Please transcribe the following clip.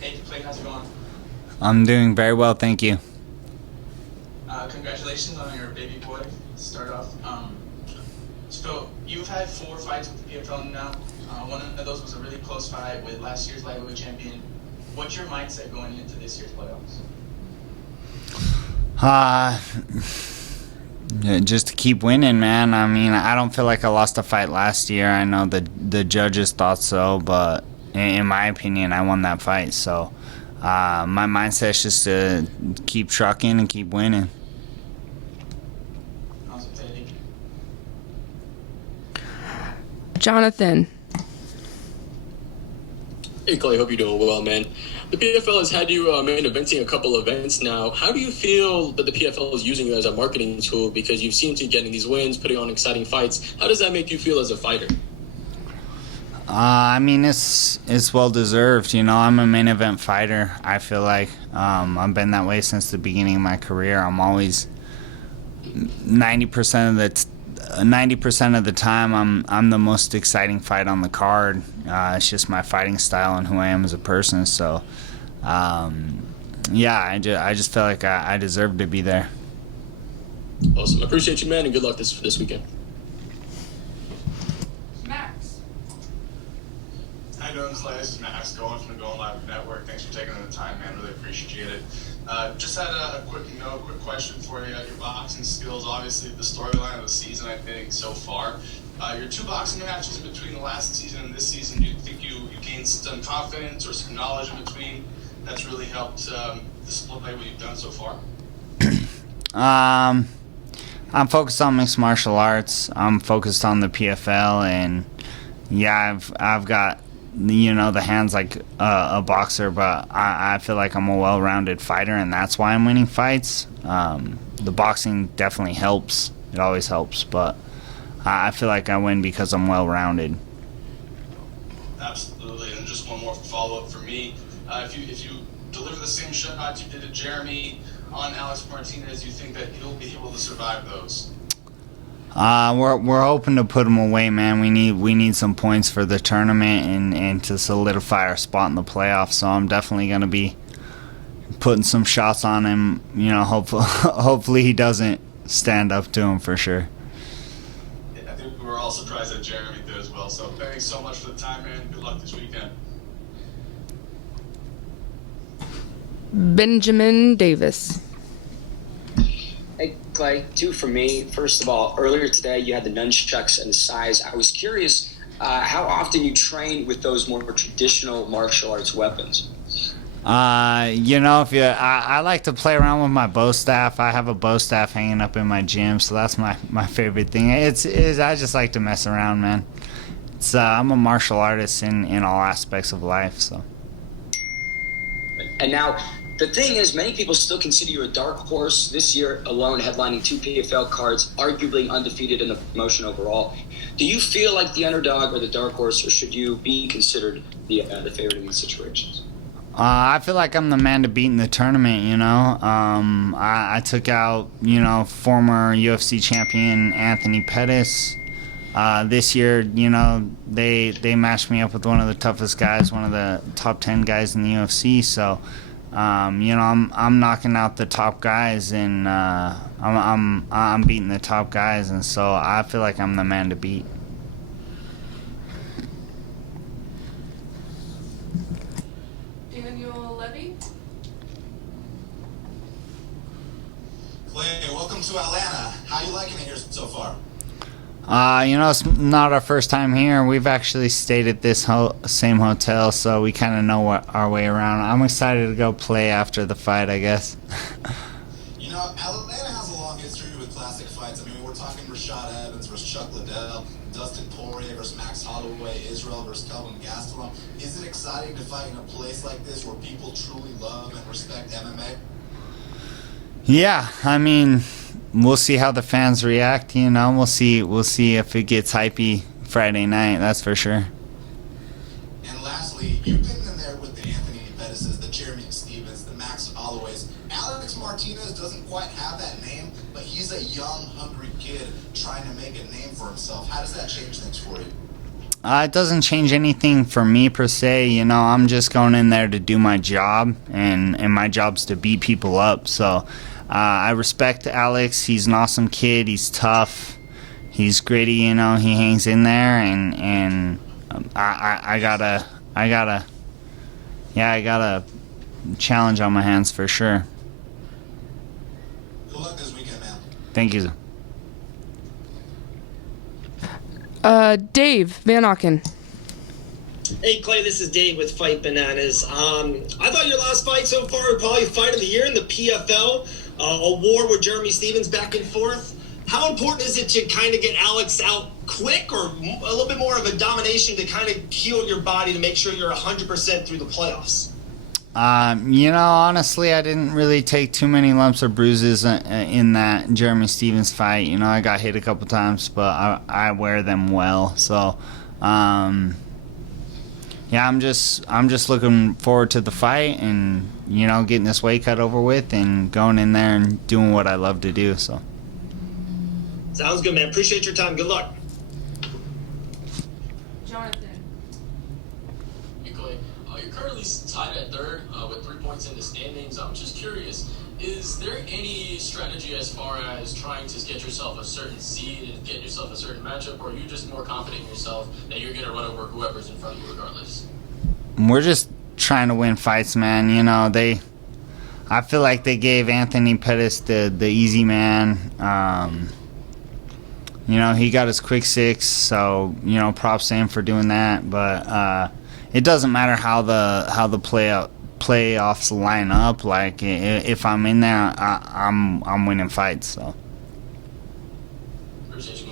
Hey, Clay, how's it going? I'm doing very well, thank you. Congratulations on your baby boy. Start off. So you've had four fights with the PFL now. One of those was a really close fight with last year's lightweight champion. What's your mindset going into this year's playoffs? Uh, yeah, just to keep winning, man. I mean, I don't feel like I lost a fight last year. I know the judges thought so, but in my opinion, I won that fight. So my mindset is just to keep trucking and keep winning. Awesome, Teddy. Jonathan. Hey Clay, hope you're doing well, man. The PFL has had you main eventing a couple events now. How do you feel that the PFL is using you as a marketing tool? Because you've seemed to be getting these wins, putting on exciting fights. How does that make you feel as a fighter? I mean, it's well deserved. You know, I'm a main event fighter. I feel like I've been that way since the beginning of my career. I'm always 90% of the time I'm the most exciting fight on the card. It's just my fighting style and who I am as a person. So yeah, I just feel like I deserve to be there. Awesome. Appreciate you, man, and good luck this weekend. Max. How you doing, Clay? This is Max going from the Going Live Network. Thanks for taking the time, man. Really appreciate it. Just had a quick question for you. Your boxing skills, obviously the storyline of the season, I think, so far. Your two boxing matches between the last season and this season, do you think you gained some confidence or some knowledge in between that's really helped display what you've done so far? I'm focused on mixed martial arts. I'm focused on the PFL, and yeah, I've got the hands like a boxer, but I feel like I'm a well-rounded fighter, and that's why I'm winning fights. The boxing definitely helps. It always helps, but I feel like I win because I'm well-rounded. Absolutely. And just one more follow-up for me. If you deliver the same shot you did to Jeremy on Alex Martinez, you think that he'll be able to survive those? We're hoping to put him away, man. We need some points for the tournament and to solidify our spot in the playoffs. So I'm definitely gonna be putting some shots on him. You know, hopefully he doesn't stand up to him for sure. Yeah, I think we were all surprised that Jeremy did as well. So thanks so much for the time, man. Good luck this weekend. Benjamin Davis. Hey, Clay, two for me. First of all, earlier today you had the nunchucks and the size. I was curious how often you train with those more traditional martial arts weapons. I like to play around with my bow staff. I have a bow staff hanging up in my gym, so that's my favorite thing. I just like to mess around, man. I'm a martial artist in all aspects of life, so. And now, the thing is, many people still consider you a dark horse. This year alone, headlining two PFL cards, arguably undefeated in the promotion overall. Do you feel like the underdog or the dark horse, or should you be considered the favorite in these situations? I feel like I'm the man to beat in the tournament, you know. I took out, former UFC champion Anthony Pettis. This year, they matched me up with one of the toughest guys, one of the top 10 guys in the UFC. So, I'm knocking out the top guys, and I'm beating the top guys, and so I feel like I'm the man to beat. Daniel Levy. Clay, welcome to Atlanta. How you liking it here so far? It's not our first time here. We've actually stayed at this same hotel, so we kind of know our way around. I'm excited to go play after the fight, I guess. Atlanta has a long history with classic fights. I mean, we're talking Rashad Evans versus Chuck Liddell, Dustin Poirier versus Max Holloway, Israel versus Kelvin Gastelum. Is it exciting to fight in a place like this where people truly love and respect MMA? Yeah, I mean, we'll see how the fans react. We'll see if it gets hypey Friday night. That's for sure. And lastly, you've been in there with the Anthony Pettis, the Jeremy Stevens, the Max Holloways. Alex Martinez doesn't quite have that name, but he's a young, hungry kid trying to make a name for himself. How does that change things for you? It doesn't change anything for me per se. You know, I'm just going in there to do my job, and my job's to beat people up. So I respect Alex. He's an awesome kid. He's tough. He's gritty. You know, he hangs in there, and I got a challenge on my hands for sure. Good luck this weekend, man. Thank you. Dave Van Auken. Hey Clay, this is Dave with Fight Bananas. I thought your last fight so far was probably fight of the year in the PFL, a war with Jeremy Stevens back and forth. How important is it to kind of get Alex out quick, or a little bit more of a domination to kind of heal your body to make sure you're 100% through the playoffs? You know, honestly, I didn't really take too many lumps or bruises in that Jeremy Stevens fight. You know, I got hit a couple times, but I wear them well. So, yeah, I'm just looking forward to the fight, and you know, getting this weight cut over with and going in there and doing what I love to do. So, Sounds good, man. Appreciate your time. Good luck. Jonathan. Hey, Clay. You're currently tied at third with 3 points in the standings. I'm just curious, is there any strategy as far as trying to get yourself a certain seed and get yourself a certain matchup, or are you just more confident in yourself that you're going to run over whoever's in front of you regardless? we're just trying to win fights, man. You know, I feel like they gave Anthony Pettis the easy man. You know, he got his quick six, so, you know, props to him for doing that. But it doesn't matter how the playoffs line up. Like, if I'm in there, I'm winning fights. So. Appreciate you.